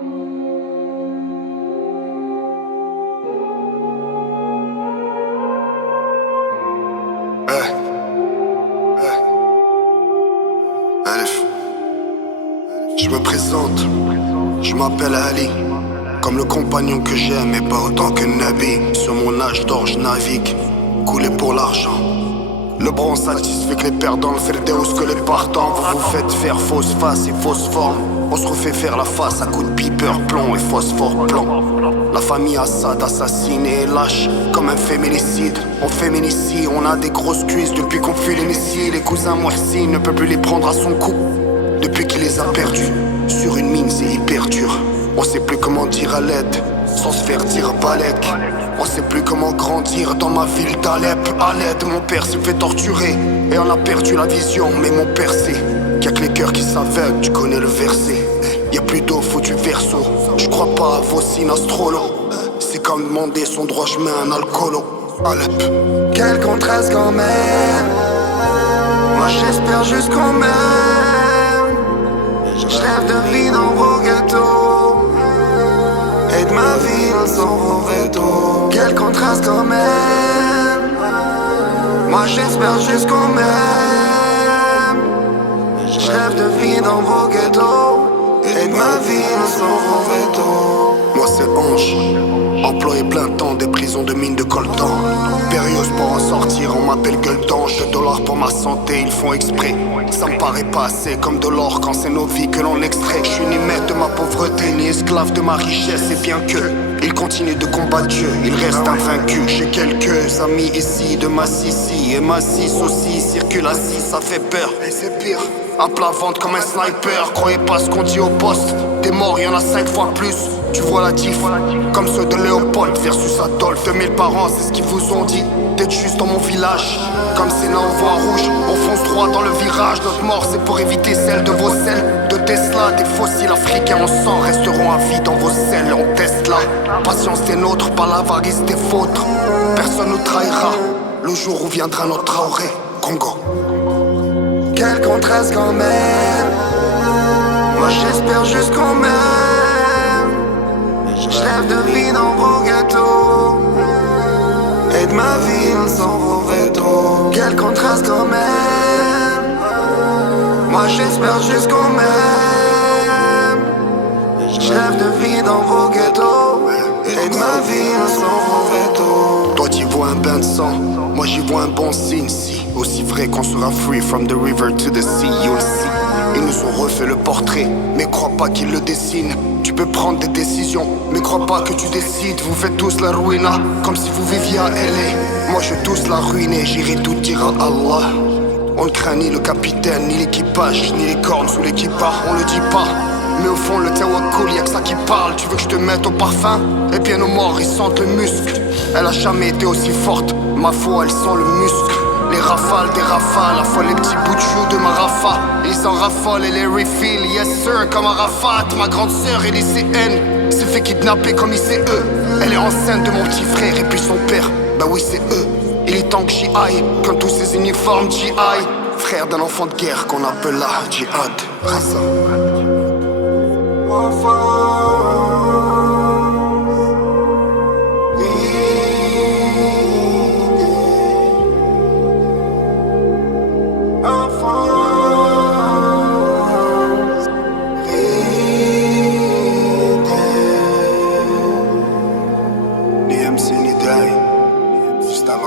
Alef. Je me présente, je m'appelle Ali. Comme le compagnon que j'aime et pas autant que Nabi. Sur mon âge d'or je navigue, coulé pour l'argent. Le bronze satisfait que les perdants, le Ferdeus que les partants. Vous vous faites faire fausse face et fausse forme. On se refait faire la face à coups de piper, plomb et phosphore blanc. La famille Assad assassinée et lâche comme un féminicide. On féminicide, on a des grosses cuisses depuis qu'on fuit l'hémicycle. Les cousins Mohsin ne peut plus les prendre à son cou depuis qu'il les a perdus. Sur une mine c'est hyper dur. On sait plus comment dire à l'aide sans se faire dire Balek. On sait plus comment grandir dans ma ville d'Alep. À l'aide, mon père s'est fait torturer et on a perdu la vision, mais mon père sait qu'il y a que les cœurs qui s'aveuglent, tu connais le verset. Y'a plus d'eau, faut du verso. Je crois pas à vos signes astrolo. C'est comme demander son droit, je mets un alcoolo. Alep. Quel contraste quand même. Moi j'espère juste qu'on m'aime. Je rêve de vie dans vos gâteaux et de ma ville sans vos veto. Quel contraste quand même. Moi j'espère juste qu'on m'aime. Je rêve de vie dans vos ghettos et de ma ville sans vos veto. Moi c'est Ange, employé plein temps des prisons de mines de coltan. Périlleuse pour en sortir, on m'appelle gueule d'ange. $2 pour ma santé, ils font exprès. Ça me paraît pas assez comme de l'or quand c'est nos vies que l'on extrait. Je suis ni maître de ma pauvreté, ni esclave de ma richesse. Et bien que il continue de combattre Dieu, il reste invaincu. J'ai quelques amis ici de ma Sissi. Et ma Sis aussi circule assis, ça fait peur. Et c'est pire, à plat ventre comme un sniper. Croyez pas ce qu'on dit au poste, des morts y'en a 5 fois plus. Tu vois la diff, comme ceux de Léopold versus Adolphe. 2000 par an, c'est ce qu'ils vous ont dit. D'être juste dans mon village, comme Sénat en voie rouge. On fonce droit dans le virage. Notre mort c'est pour éviter celle de vos selles. De Tesla, des fossiles africains en sang resteront à vie dans vos selles. On teste là, patience des nôtres, pas l'avarice des vôtres. Personne nous trahira, le jour où viendra notre Traoré, Congo. Quel contraste quand même. Moi j'espère juste qu'on m'aime. Je rêve de vie dans vos gâteaux et de ma ville sans vos veto. Quel contraste quand même. Moi j'espère juste qu'on m'aime. Je rêve de vie dans vos ghettos et de ma ville sans vos veto. Toi t'y vois un bain de sang, moi j'y vois un bon signe. Si aussi vrai qu'on sera free from the river to the sea, you'll see. Ils nous ont refait le portrait, mais crois pas qu'ils le dessinent. Tu peux prendre des décisions, mais crois pas que tu décides. Vous faites tous la ruina, comme si vous viviez à LA. Moi je vais tous la ruiner, j'irai tout dire à Allah. On ne craint ni le capitaine, ni l'équipage, ni les cornes sous l'équipage, on le dit pas. Mais au fond le tawakkul, y'a que ça qui parle. Tu veux que je te mette au parfum? Eh bien nos morts ils sentent le muscle. Elle a jamais été aussi forte, ma foi elle sent le muscle. Les rafales des rafales, à fois les petits bouts de chou de ma rafa. Ils s'en raffolent et les refill, yes sir, comme Arafat. Ma grande sœur est lycéenne, s'est fait kidnapper comme ICE. Elle est enceinte de mon petit frère et puis son père, bah oui c'est eux. Il est temps que j'y aille, comme tous ces uniformes GI. Frère d'un enfant de guerre qu'on appelle la djihad. Rassa. Ni MC ni Dai, juste un